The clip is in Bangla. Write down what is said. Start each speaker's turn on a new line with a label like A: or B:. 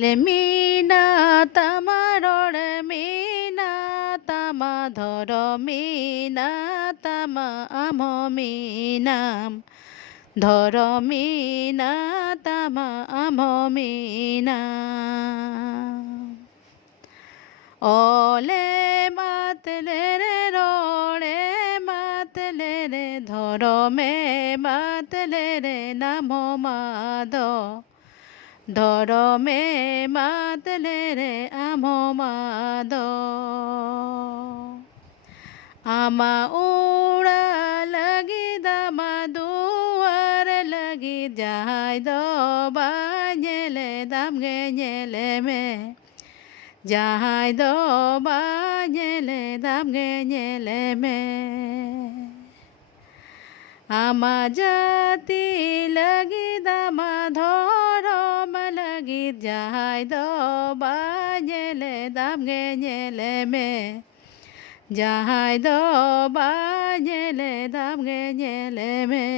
A: মিনা তামারর মিনা তামা ধর মিনা তামা আম মিনাম ধর মিনা তামা আম মিনা। ওলে মাতলে রে রোড়ে, মাতলে রে ধর মে, মাতলে রে নাম মাদ। ধর মে মাতলে রে আম মাদ। আমা উড়া লাগি দামা দুয়ার লাগি যাই দবা ñেলে দাম গে ñেলে মে। যাই দবা ñেলে দাম গে ñেলে মে। আমা জাতি লাগি গীত যাহাই দো বাজেলে দামগে জেলে মে। যাহাই দো বাজেলে দামগে জেলে মে।